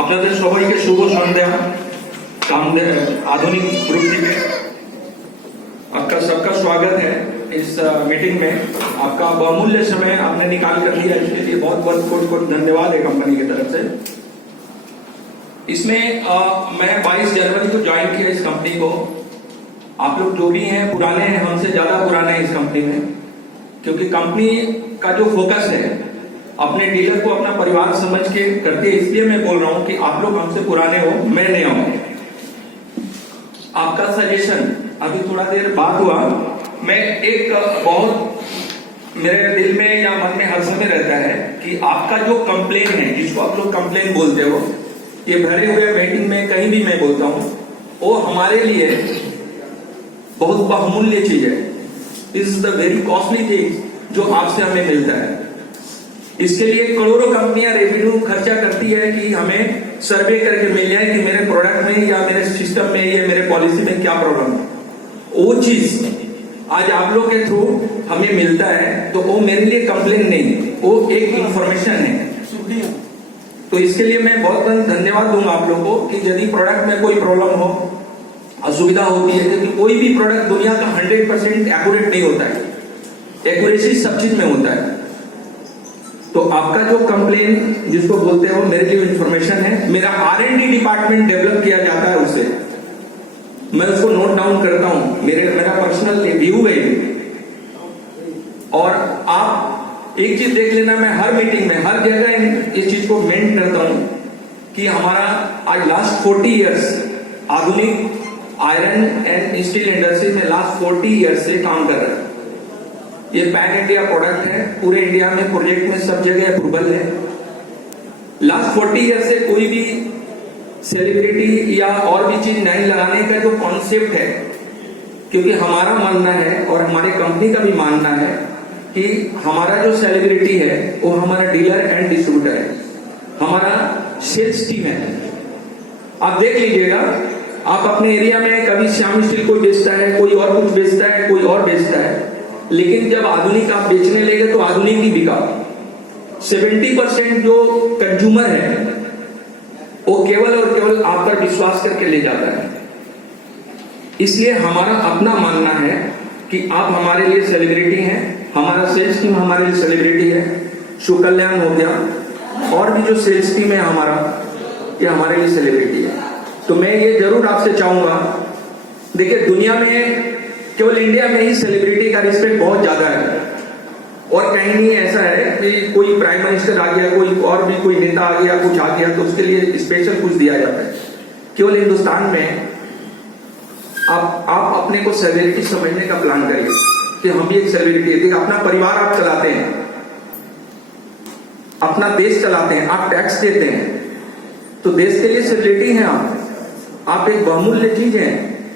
আপনাদের সবাইকে শুভ সন্ধ্যা। आधुनिक ग्रुप में आपका सबका स्वागत है इस मीटिंग में। आपका बहुमूल्य समय आपने निकाल कर दिया, इसके लिए बहुत बहुत धन्यवाद है कंपनी की तरफ से। इसमें मैं 22 जनवरी को ज्वाइन किया इस कंपनी को। आप लोग जो भी हैं पुराने हैं, हमसे ज्यादा पुराने हैं इस कंपनी में, क्योंकि कंपनी का जो फोकस है अपने डीलर को अपना परिवार समझ के करते। इसलिए मैं बोल रहा हूं कि आप लोग हमसे पुराने हो, मैं नया हूं। आपका सजेशन अभी थोड़ा देर बाद हुआ। मैं एक बहुत मेरे दिल में या मन में हर समय रहता है कि आपका जो कंप्लेन है, जिसको आप लोग कंप्लेन बोलते हो, ये भरे हुए मीटिंग में कहीं भी मैं बोलता हूं, वो हमारे लिए बहुत बहुमूल्य चीज है। This is the very costly thing जो आपसे हमें मिलता है। इसके लिए करोड़ों कंपनियां रेवेन्यू खर्चा करती है कि हमें सर्वे करके मिल जाए कि मेरे प्रोडक्ट में या मेरे सिस्टम में या मेरे पॉलिसी में क्या प्रॉब्लम है। वो चीज आज आप लोग के थ्रू हमें मिलता है, तो वो मेरे लिए कंप्लेन नहीं, वो एक इंफॉर्मेशन है। तो इसके लिए मैं बहुत बहुत धन्यवाद दूंगा आप लोग को कि यदि प्रोडक्ट में कोई प्रॉब्लम हो, असुविधा होती है, क्योंकि कोई भी प्रोडक्ट दुनिया का 100% एक्यूरेट नहीं होता है। एक्यूरेसी सब चीज में होता है। तो आपका जो कंप्लेन जिसको बोलते हो मेरे लिए इंफॉर्मेशन है। मेरा R&D डिपार्टमेंट डेवलप किया जाता है, उससे मैं उसको नोट डाउन करता हूं। मेरा पर्सनल व्यू है। और आप एक चीज देख लेना, मैं हर मीटिंग में हर जगह इस चीज को मेंशन करता हूं कि हमारा आज लास्ट 40 इयर्स आधुनिक आयरन एंड स्टील इंडस्ट्री में लास्ट 40 इयर्स से काम कर रहा है। ये पैन इंडिया प्रोडक्ट है, पूरे इंडिया में प्रोजेक्ट में सब जगह अप्रूवल है। लास्ट 40 ईयर से कोई भी सेलिब्रिटी या और भी चीज नहीं लगाने का जो कॉन्सेप्ट है, क्योंकि हमारा मानना है और हमारे कंपनी का भी मानना है कि हमारा जो सेलिब्रिटी है वो हमारा डीलर एंड डिस्ट्रीब्यूटर है, हमारा सेल्स टीम है। आप देख लीजिएगा, आप अपने एरिया में कभी श्याम स्टील कोई बेचता है, कोई और कुछ बेचता है, कोई और बेचता है, लेकिन जब आधुनिक आप बेचने लगे तो आधुनिक ही बिका। 70% जो कंज्यूमर है वो केवल और केवल आप पर विश्वास करके ले जाता है। इसलिए हमारा अपना मानना है कि आप हमारे लिए सेलिब्रिटी हैं, हमारा सेल्स टीम हमारे लिए सेलिब्रिटी है। शुभ कल्याण हो गया और भी जो सेल्स टीम है हमारा, ये हमारे लिए सेलिब्रिटी है। तो मैं ये जरूर आपसे चाहूंगा, देखिए दुनिया में केवल इंडिया में ही सेलिब्रिटी का रिस्पेक्ट बहुत ज्यादा है, और कहीं नहीं ऐसा है कि कोई प्राइम मिनिस्टर आ गया, कोई और भी कोई नेता आ गया, कुछ आ गया तो उसके लिए स्पेशल कुछ दिया जाता है। केवल हिंदुस्तान में आप अपने को सेलिब्रिटी समझने का प्लान करिए कि हम भी एक सेलिब्रिटी है। अपना परिवार आप चलाते हैं, अपना देश चलाते हैं, आप टैक्स देते हैं, तो देश के लिए सेलिब्रिटी हैं आप एक बहुमूल्य चीज है।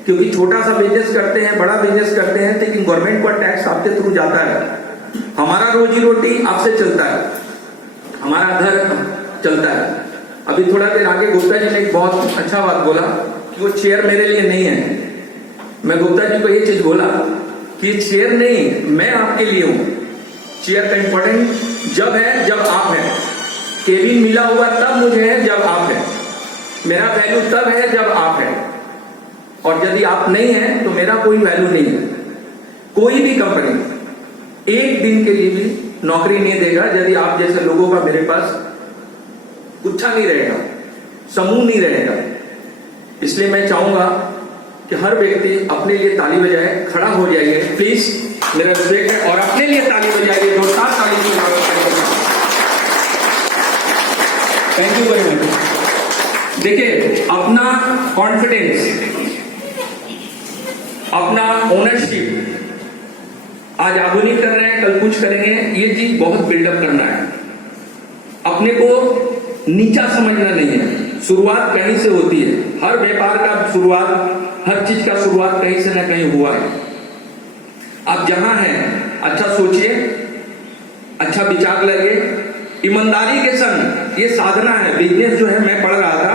क्योंकि छोटा सा बिजनेस करते हैं, बड़ा बिजनेस करते हैं, लेकिन गवर्नमेंट का टैक्स आपके थ्रू जाता है। हमारा रोजी रोटी आपसे चलता है, हमारा घर चलता है। अभी थोड़ा देर आगे गुप्ता जी ने एक बहुत अच्छा बात बोला कि वो चेयर मेरे लिए नहीं है। मैं गुप्ता जी को ये चीज बोला कि ये चेयर नहीं, मैं आपके लिए हूं। चेयर का इंपॉर्टेंट जब है जब आप हैं। केबिन मिला हुआ तब मुझे है जब आप हैं। मेरा वैल्यू तब है जब आप हैं, और यदि आप नहीं हैं तो मेरा कोई वैल्यू नहीं है। कोई भी कंपनी एक दिन के लिए भी नौकरी नहीं देगा यदि आप जैसे लोगों का मेरे पास गुच्छा नहीं रहेगा, समूह नहीं रहेगा। इसलिए मैं चाहूंगा कि हर व्यक्ति अपने लिए ताली बजाए, खड़ा हो जाइए प्लीज, मेरा रिस्पेक्ट है, और अपने लिए ताली बजाइए, जोरदार ताली से। Thank you very much. देखिए, अपना कॉन्फिडेंस, अपना ओनरशिप, आज आधुनिक कर रहे हैं, कल कुछ करेंगे, ये चीज बहुत बिल्डअप करना है। अपने को नीचा समझना नहीं है। शुरुआत कहीं से होती है। हर व्यापार का शुरुआत, हर चीज का शुरुआत कहीं से ना कहीं हुआ है। आप जहां हैं अच्छा सोचिए, अच्छा विचार लगे, ईमानदारी के संग। ये साधना है, बिजनेस जो है मैं पढ़ रहा था,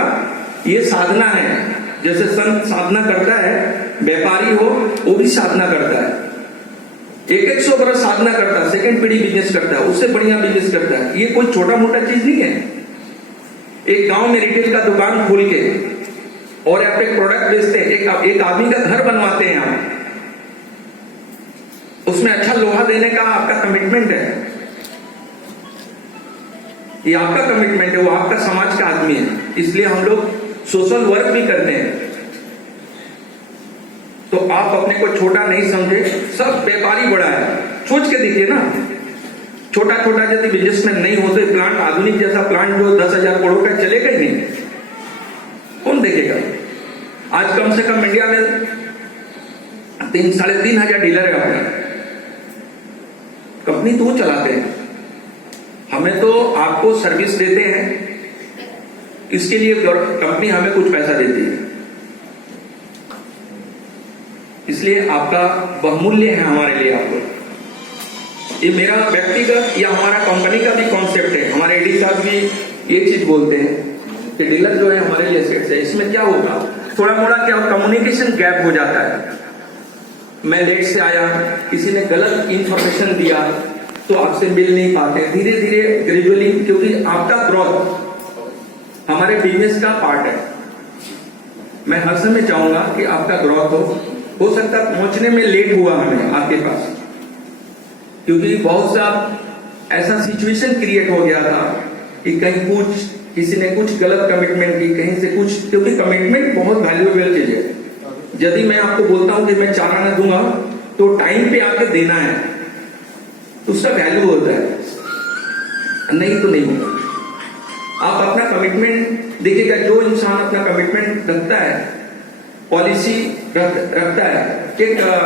ये साधना है। जैसे संत साधना करता है, व्यापारी हो वो भी साधना करता है। 100 बरस साधना करता है, सेकंड पीढ़ी बिजनेस करता है, उससे बढ़िया बिजनेस करता है। ये कोई छोटा मोटा चीज नहीं है। एक गांव में रिटेल का दुकान खोल के और आप एक प्रोडक्ट बेचते हैं, एक आदमी का घर बनवाते हैं आप, उसमें अच्छा लोहा देने का आपका कमिटमेंट है, ये आपका कमिटमेंट है, वो आपका समाज का आदमी है। इसलिए हम लोग सोशल वर्क भी करते हैं। तो आप अपने को छोटा नहीं समझे, सब व्यापारी बड़ा है। सोच के देखिए ना, छोटा छोटा यदि बिजनेसमैन नहीं होते, प्लांट आधुनिक जैसा प्लांट जो 10,000 करोड़ का चलेगा ही नहीं, कौन देखेगा? आज कम से कम इंडिया में 3,500 डीलर है अपने, कंपनी तो चलाते हैं। हमें तो आपको सर्विस देते हैं, इसके लिए कंपनी हमें कुछ पैसा देती है, इसलिए आपका बहुमूल्य है हमारे लिए। आपको ये मेरा व्यक्तिगत या हमारा कंपनी का भी कॉन्सेप्ट है। हमारे एडी साहब भी ये चीज बोलते हैं कि डीलर जो है हमारे लिए एसेट्स है। इसमें क्या होगा, थोड़ा मोड़ा क्या कम्युनिकेशन गैप हो जाता है। मैं लेट से आया, किसी ने गलत इंफॉर्मेशन दिया तो आपसे मिल नहीं पाते। धीरे धीरे ग्रेजुअली, क्योंकि आपका ग्रोथ हमारे बिजनेस का पार्ट है। मैं हर समय चाहूंगा कि आपका ग्रोथ हो सकता पहुंचने में लेट हुआ हमें आपके पास, क्योंकि बहुत सा ऐसा सिचुएशन क्रिएट हो गया था कि कहीं कुछ किसी ने कुछ गलत कमिटमेंट की, कहीं से कुछ, क्योंकि कमिटमेंट बहुत वैल्यूएबल चीज है। यदि मैं आपको बोलता हूं कि मैं 4 आना दूंगा तो टाइम पे आके देना है, तो उसका वैल्यू होता है, नहीं तो नहीं होगा। आप अपना कमिटमेंट देखिएगा, जो इंसान अपना कमिटमेंट रखता है, पॉलिसी रखता है। कि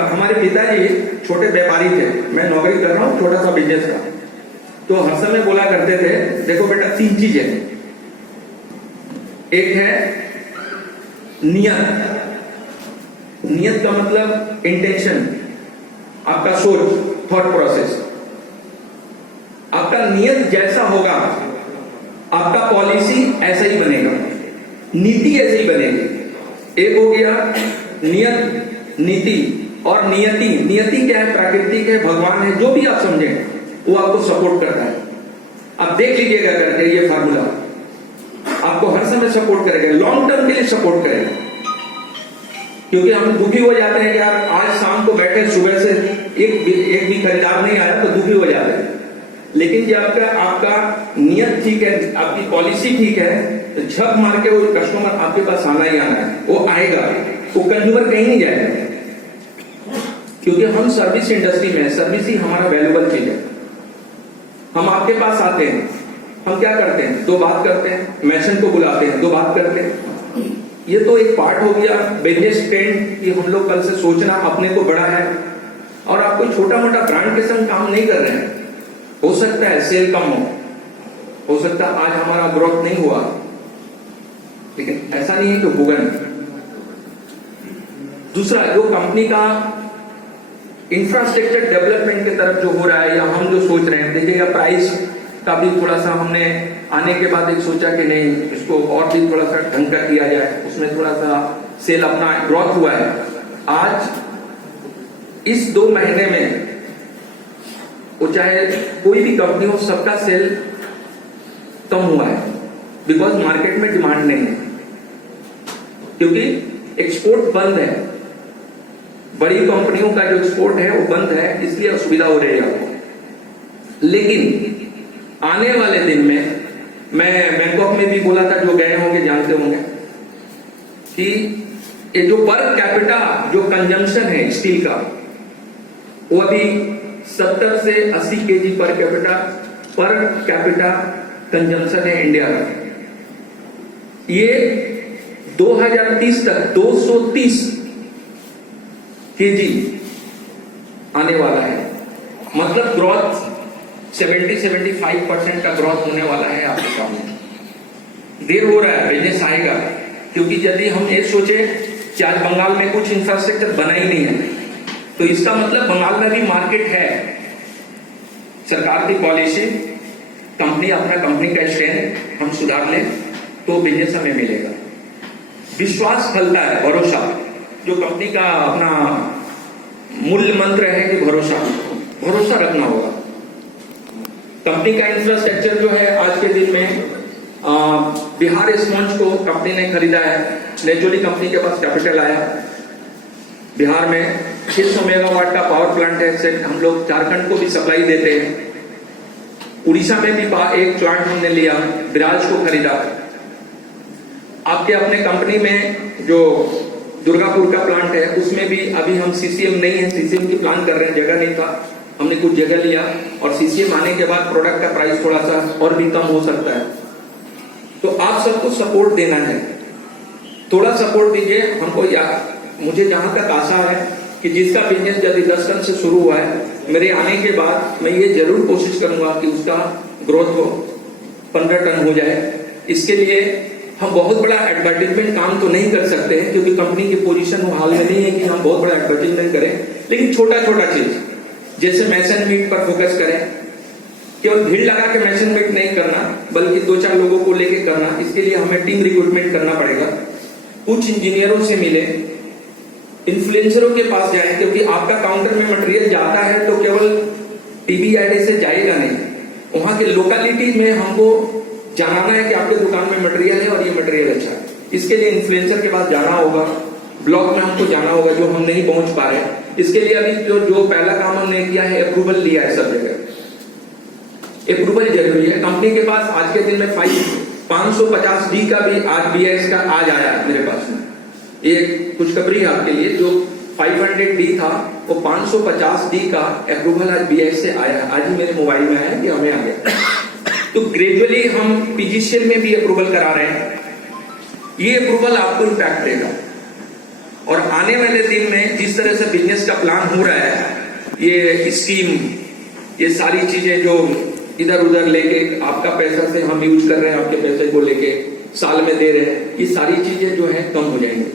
हमारे पिताजी छोटे व्यापारी थे, मैं नौकरी कर रहा हूँ छोटा सा बिजनेस का, तो हर समय बोला करते थे, देखो बेटा 3 चीजें, एक है नियत। नियत का मतलब इंटेंशन, आपका सोच, थॉट प्रोसेस। आपका नियत जैसा होगा आपका पॉलिसी ऐसा ही बनेगा, नीति ऐसी ही बनेगी। एक हो गया नियत, नीति और नियति। नियति क्या है? प्राकृतिक है, भगवान है, जो भी आप समझें वो आपको सपोर्ट करता है। आप देख लीजिएगा करके ये फार्मूला आपको हर समय सपोर्ट करेगा, लॉन्ग टर्म के लिए सपोर्ट करेगा। क्योंकि हम दुखी हो जाते हैं कि आप आज शाम को बैठे, सुबह से एक भी खरीदार नहीं आया तो दुखी हो जाते हैं। लेकिन जब आपका नियत ठीक है, आपकी पॉलिसी ठीक है, तो झक मार के वो कस्टमर आपके पास आना ही आना है, वो आएगा, वो कंज्यूमर कहीं नहीं जाएगा। क्योंकि हम सर्विस इंडस्ट्री में, सर्विस ही हमारा वैल्यूएबल चीज है। हम आपके पास आते हैं, हम क्या करते हैं? 2 बात करते हैं, मैशन को बुलाते हैं, 2 बात करते हैं। ये तो एक पार्ट हो गया बिजनेस ट्रेंड कि हम लोग कल से सोचना अपने को बड़ा है, और आप कोई छोटा मोटा ब्रांड के संग काम नहीं कर रहे हैं। हो सकता है सेल कम हो सकता है आज हमारा ग्रोथ नहीं हुआ, लेकिन ऐसा नहीं है कि होगा नहीं। दूसरा, जो कंपनी का इंफ्रास्ट्रक्चर डेवलपमेंट की तरफ जो हो रहा है, या हम जो सोच रहे हैं, देखिएगा प्राइस का भी थोड़ा सा हमने आने के बाद एक सोचा कि नहीं, इसको और भी थोड़ा सा ढंग का किया जाए, उसमें थोड़ा सा सेल अपना ग्रोथ हुआ है। आज इस 2 महीने में वो चाहे कोई भी कंपनी हो, सबका सेल कम हुआ है, बिकॉज मार्केट में डिमांड नहीं है, क्योंकि एक्सपोर्ट बंद है। बड़ी कंपनियों का जो एक्सपोर्ट है वो बंद है, इसलिए असुविधा हो रही है आपको। लेकिन आने वाले दिन में, मैं बैंकॉक में भी बोला था, जो गए होंगे जानते होंगे कि ये जो पर कैपिटा जो कंजम्पशन है स्टील का, वो अभी 70 से 80 केजी पर कैपिटा कंजम्पशन है इंडिया का। ये 2030 तक 230 केजी आने वाला है। मतलब ग्रोथ 70-75% का ग्रोथ होने वाला है आपके सामने। देर हो रहा है, बिजनेस आएगा। क्योंकि यदि हम ये सोचे कि आज बंगाल में कुछ इंफ्रास्ट्रक्चर बना ही नहीं है, तो इसका मतलब बंगाल में भी मार्केट है। सरकार की पॉलिसी, कंपनी अपना कंपनी का स्टैंड हम सुधार लें तो बिजनेस हमें मिलेगा। विश्वास फलता है, भरोसा, जो कंपनी का अपना मूल मंत्र है कि भरोसा। कंपनी का इंफ्रास्ट्रक्चर जो है आज के दिन में बिहार स्पॉन्ज को कंपनी ने खरीदा है। नेचुरली कंपनी के पास कैपिटल आया। बिहार में 600 मेगावाट का पावर प्लांट है। सेट हम लोग झारखंड को भी सप्लाई देते हैं। उड़ीसा में भी एक प्लांट हमने लिया, विराज को खरीदा। आपके अपने कंपनी में जो दुर्गापुर का प्लांट है उसमें भी अभी हम सीसीएम नहीं है, सीसीएम की प्लान कर रहे हैं। जगह नहीं था, हमने कुछ जगह लिया और सीसीएम आने के बाद प्रोडक्ट का प्राइस थोड़ा सा और भी कम हो सकता है। तो आप सबको सपोर्ट देना है, थोड़ा सपोर्ट दीजिए हमको। मुझे जहां तक आशा है कि जिसका बिजनेस यदि 10 टन से शुरू हुआ है, मेरे आने के बाद मैं ये जरूर कोशिश करूंगा कि उसका ग्रोथ हो 15 टन हो जाए। इसके लिए हम बहुत बड़ा एडवर्टाइजमेंट काम तो नहीं कर सकते हैं क्योंकि कंपनी की पोजीशन हाल में नहीं है कि हम बहुत बड़ा एडवर्टाइजमेंट करें, लेकिन छोटा छोटा चीज जैसे मैसन मीट पर फोकस करें। केवल भीड़ लगा के मैसन मीट नहीं करना, बल्कि 2-4 लोगों को लेके करना। इसके लिए हमें टीम रिक्रूटमेंट करना पड़ेगा। कुछ इंजीनियरों से मिले, इन्फ्लुएंसरों के पास जाएं, क्योंकि आपका काउंटर में मटेरियल जाता है तो केवल टीबीआईडी से जाएगा नहीं, वहां के लोकेलिटी में हमको जानना है कि आपके दुकान में मटेरियल है और ये मटेरियल अच्छा है। इसके लिए इन्फ्लुएंसर के पास जाना होगा, ब्लॉक में हमको जाना होगा जो हम नहीं पहुंच पा रहे। इसके लिए अभी जो पहला काम हमने किया है, अप्रूवल लिया है सब जगह। अप्रूवल जरूरी है। कंपनी के पास आज के दिन में 550D का भी आज BIS का आज आया मेरे पास में। ये खुशखबरी है आपके लिए। जो 500D था वो 550D का अप्रूवल आज BIS से आया। आज ही मेरे मोबाइल में आया कि हमें आ गया। तो ग्रेजुअली हम पीजीसीएल में भी अप्रूवल करा रहे हैं। ये अप्रूवल आपको इम्पैक्ट देगा और आने वाले दिन में जिस तरह से बिजनेस का प्लान हो रहा है, ये स्कीम, ये सारी चीजें जो इधर उधर लेके आपका पैसा से हम यूज कर रहे हैं, आपके पैसे को लेके साल में दे रहे हैं, ये सारी चीजें जो है कम हो जाएंगी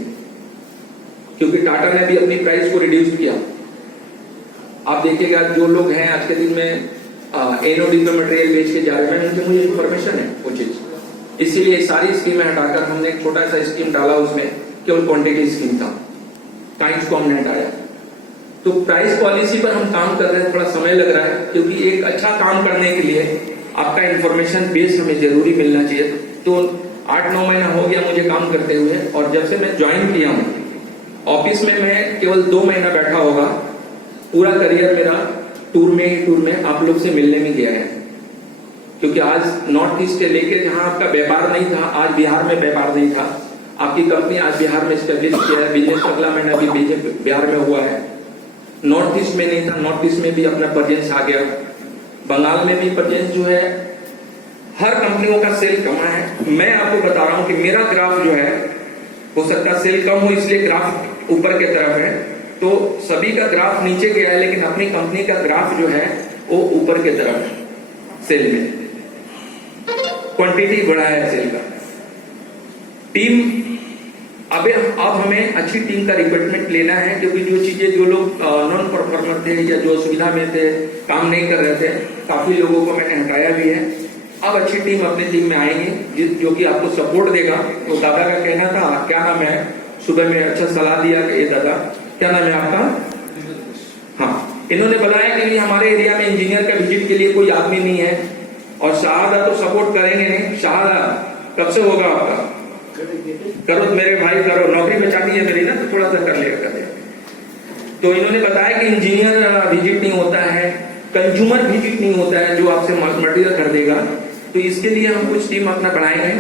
क्योंकि टाटा ने भी अपनी प्राइस को रिड्यूस किया। आप देखिएगा जो लोग हैं आज के दिन में एनओडी में मटेरियल बेच के जा रहे हैं, उनसे मुझे इन्फॉर्मेशन है वो चीज। इसीलिए सारी स्कीमें हटाकर हमने एक छोटा सा स्कीम डाला, उसमें केवल क्वांटिटी स्कीम था, टाइम्स को हमने हटाया। तो प्राइस पॉलिसी पर हम काम कर रहे हैं, थोड़ा समय लग रहा है क्योंकि एक अच्छा काम करने के लिए आपका इंफॉर्मेशन बेस हमें जरूरी मिलना चाहिए। तो 8-9 महीना हो गया मुझे काम करते हुए और जब से मैं ज्वाइन किया हूँ ऑफिस में, मैं केवल 2 महीना बैठा होगा। पूरा करियर मेरा टूर में आप लोग से मिलने में गया है क्योंकि आज नॉर्थ ईस्ट से लेके जहां आपका व्यापार नहीं था, आज बिहार में व्यापार नहीं था। आपकी कंपनी आज बिहार में स्टेब्लिश किया है। बिजनेस अगला महीना भी बिहार में हुआ है। नॉर्थ ईस्ट में नहीं था, नॉर्थ ईस्ट में भी अपना प्रेजेंस आ गया। बंगाल में भी प्रेजेंस जो है, हर कंपनियों का सेल कमा है। मैं आपको बता रहा हूं कि मेरा ग्राफ जो है, हो सकता है सेल कम हो इसलिए ग्राफ ऊपर की तरफ है, तो सभी का ग्राफ नीचे गया है, लेकिन अपनी कंपनी का ग्राफ जो है वो ऊपर की तरफ है। सेल में क्वांटिटी बढ़ा है सेल का। टीम अब हमें अच्छी टीम का रिक्रूटमेंट लेना है क्योंकि जो चीजें जो लोग नॉन परफॉर्मर थे या जो सुविधा में थे, काम नहीं कर रहे थे, काफी लोगों को मैंने हटाया भी है। अब अच्छी टीम अपनी टीम में आएंगे जो कि आपको सपोर्ट देगा। तो दादा का कहना था, क्या नाम है, सुबह में अच्छा सलाह दिया कि ये दादा क्या नाम है आपका? हाँ, इन्होंने बताया कि हमारे एरिया में इंजीनियर का विजिट के लिए कोई आदमी नहीं है और शाहदा तो सपोर्ट करेंगे नहीं। शाहदा कब से होगा आपका? करो मेरे भाई, करो। नौकरी बचानी है मेरी ना, तो थोड़ा सा कर लेगा। तो इन्होंने बताया कि इंजीनियर विजिट नहीं होता है, कंज्यूमर विजिट नहीं होता है जो आपसे मटेरियल खरीदेगा। तो इसके लिए हम कुछ टीम अपना बढ़ाएंगे।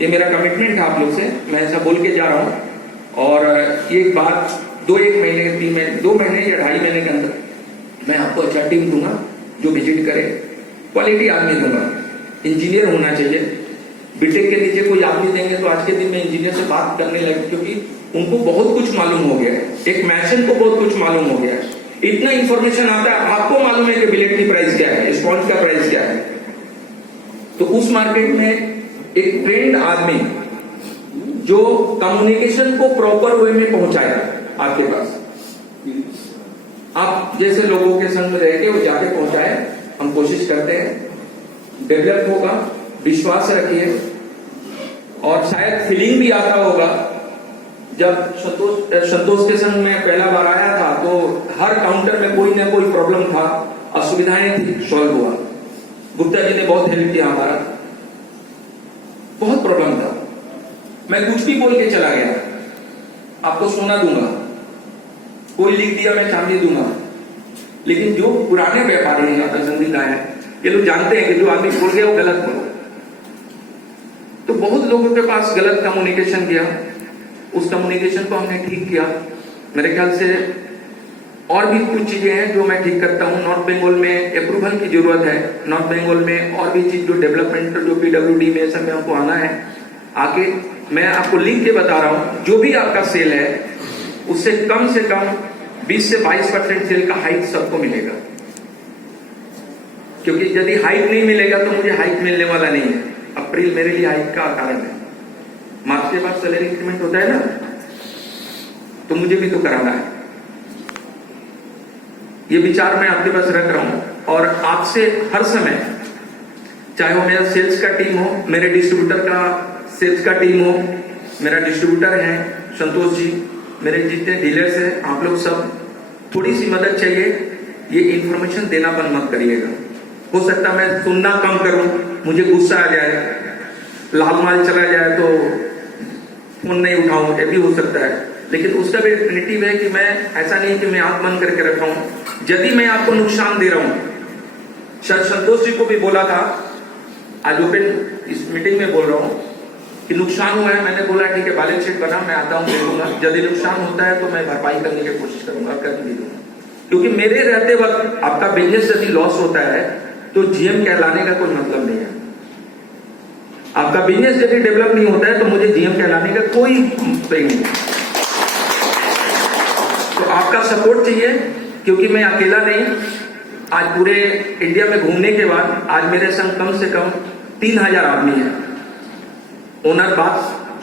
ये मेरा कमिटमेंट है आप लोग से, मैं ऐसा बोल के जा रहा हूँ। और ये बात 2-1 महीने के 3 महीने 2 महीने या 2.5 महीने के अंदर मैं आपको अच्छा टीम दूंगा जो विजिट करे। क्वालिटी आदमी दूंगा, इंजीनियर होना चाहिए। बीटेक के नीचे कोई आदमी देंगे तो आज के दिन में इंजीनियर से बात करने लगे क्योंकि उनको बहुत कुछ मालूम हो गया है। एक मैशन को बहुत कुछ मालूम हो गया है, इतना इंफॉर्मेशन आता है। आपको मालूम है कि बिलेट की प्राइस क्या है, स्पॉन्ज का प्राइस क्या है। तो उस मार्केट में एक ट्रेंड आदमी जो कम्युनिकेशन को प्रॉपर वे में पहुंचाएगा आपके पास, आप जैसे लोगों के संग में रह के वो जाके पहुंचाए, हम कोशिश करते हैं। डेवलप होगा, विश्वास रखिए। और शायद फीलिंग भी आता होगा, जब संतोष के संग में पहला बार आया था तो हर काउंटर में कोई ना कोई प्रॉब्लम था, असुविधाएं थी, सॉल्व हुआ। गुप्ता जी ने बहुत हेल्प किया हमारा, बहुत प्रॉब्लम था। मैं कुछ भी बोल के चला गया, आपको सोना दूंगा, कोई लिख दिया मैं चांदी दूंगा। लेकिन जो पुराने व्यापारी हैं, पसंदीदा है, ये लोग जानते हैं कि जो आदमी बोल गया वो गलत बोला। तो बहुत लोगों के पास गलत कम्युनिकेशन गया, उस कम्युनिकेशन को हमने ठीक किया। मेरे ख्याल से और भी कुछ चीजें हैं जो मैं ठीक करता हूँ। नॉर्थ बंगाल में अप्रूवल की जरूरत है, नॉर्थ बंगाल में और भी चीज जो डेवलपमेंट जो PWD में सब में हमको आना है। आके मैं आपको लिख के बता रहा हूँ, जो भी आपका सेल है उससे कम 20 से 22% सेल का हाइक सबको मिलेगा। क्योंकि यदि हाइक नहीं मिलेगा तो मुझे हाइक मिलने वाला नहीं है। अप्रैल मेरे लिए हाइक का कारण है, मार्च के बाद सैलरी इंक्रीमेंट होता है ना, तो मुझे भी तो कराना है। ये विचार मैं आपके पास रख रहा हूं और आपसे हर समय, चाहे वो मेरा सेल्स का टीम हो, मेरे डिस्ट्रीब्यूटर का सेल्स का टीम हो, मेरा डिस्ट्रीब्यूटर है संतोष जी, मेरे जितने डीलर्स हैं, आप लोग सब थोड़ी सी मदद चाहिए, ये इंफॉर्मेशन देना बंद मत करिएगा। हो सकता मैं सुनना कम करूं, मुझे गुस्सा आ जाए, लाल माल चला जाए तो फोन नहीं उठाऊं, ये भी हो सकता है। लेकिन उसका भी अल्टरनेटिव है कि मैं ऐसा नहीं कि मैं आंख बंद करके रखा हूं। यदि मैं आपको नुकसान दे रहा हूं, सर संतोष जी को भी बोला था, आज ओपन इस मीटिंग में बोल रहा हूं कि नुकसान हुआ है, मैंने बोला ठीक है बैलेंस शीट बना, मैं आता हूं देखूंगा, यदि नुकसान होता है तो मैं भरपाई करने की कोशिश करूंगा, कर भी दूंगा। क्योंकि मेरे रहते वक्त आपका बिजनेस यदि लॉस होता है तो GM कहलाने का कोई मतलब नहीं है। आपका बिजनेस यदि डेवलप नहीं होता है तो मुझे GM कहलाने का कोई नहीं है। तो आपका सपोर्ट चाहिए, क्योंकि मैं अकेला नहीं, आज पूरे इंडिया में घूमने के बाद आज मेरे संग कम से कम 3000 आदमी है। ओनर बात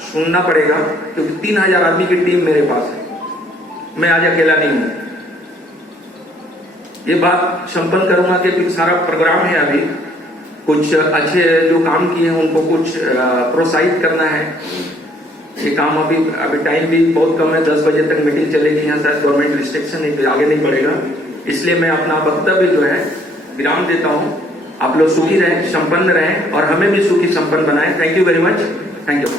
सुनना पड़ेगा, क्योंकि 3000 आदमी की टीम मेरे पास है, मैं आज अकेला नहीं हूं। ये बात संपन्न करूंगा कि सारा प्रोग्राम है, अभी कुछ अच्छे जो काम किए हैं उनको कुछ प्रोत्साहित करना है। ये काम अभी टाइम भी बहुत कम है, 10 बजे तक मीटिंग चलेगी, यहाँ शायद गवर्नमेंट रिस्ट्रिक्शन है, आगे नहीं बढ़ेगा। इसलिए मैं अपना वक्तव्य जो है विराम देता हूँ। आप लोग सुखी रहें, संपन्न रहें और हमें भी सुखी संपन्न बनाएं। Thank you very much, thank you.